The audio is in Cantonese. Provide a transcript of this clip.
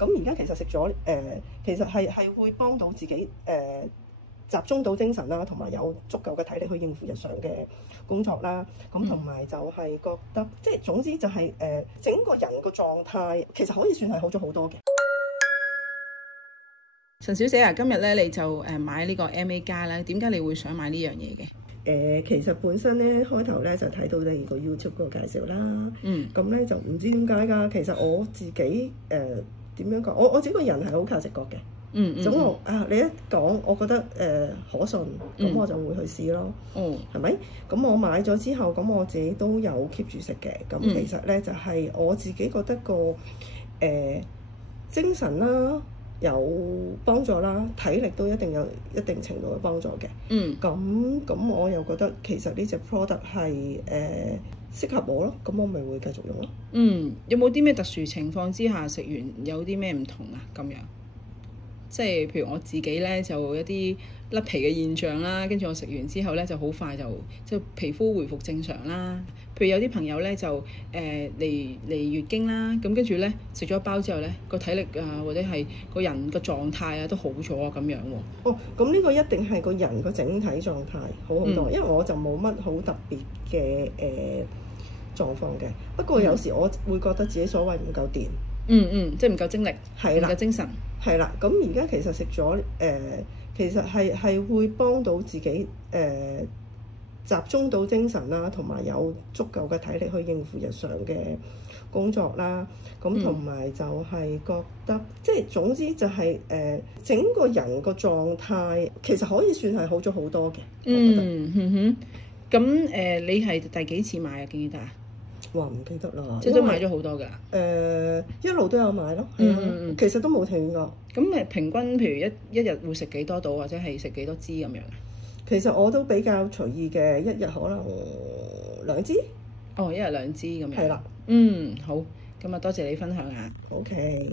咁而家其實食咗其實係會幫到自己集中到精神啦，同埋有足夠嘅體力去應付日常嘅工作啦。咁同埋就係覺得，即係總之就係整個人個狀態其實可以算係好咗好多嘅。陳小姐啊，今日咧你就買呢個 MA 加啦，點解你會想買呢樣嘢嘅？其實本身咧開頭咧就睇到你個 YouTube 嗰個介紹啦。咁咧就唔知點解㗎。其實我自己點樣講？我自己個人係好靠直覺嘅。咁我你一講，我覺得可信，咁我就會去試咯。係咪？咁我買咗之後，咁我自己都有 keep 住食嘅。咁其實咧就係我自己覺得個精神啦有幫助啦，體力都一定有一定程度嘅幫助嘅。咁我又覺得其實呢隻 product 係適合我咯，咁我咪會繼續用咯。有冇啲咩特殊情況之下食完有啲咩唔同啊？咁樣？即係譬如我自己咧就一啲甩皮嘅現象啦，跟住我食完之後咧就好快就即係皮膚回復正常啦。譬如有啲朋友咧就嚟月經啦，咁跟住咧食咗一包之後咧個體力啊或者係個人個狀態啊都好咗啊咁樣喎。咁呢個一定係個人個整體狀態好好多，因為我就冇乜好特別嘅狀況嘅。不過有時我會覺得自己所謂唔夠電。即係唔夠精力，唔夠精神。係啦，咁而家其實食咗其實係會幫到自己集中到精神啦，同埋有足夠嘅體力去應付日常嘅工作啦。咁同埋就係覺得，即係總之就係整個人個狀態其實可以算係好咗好多嘅。我覺得。咁你係第幾次買啊？記唔記得啊？哇，唔記得啦，即係都買咗好多㗎。一路都有買咯。其實都冇停過。咁平均譬如一日會食幾多度，或者係食幾多支咁樣？其實我都比較隨意嘅，一日可能2支。一日2支咁樣。係啦。好，咁啊多謝你分享啊。OK。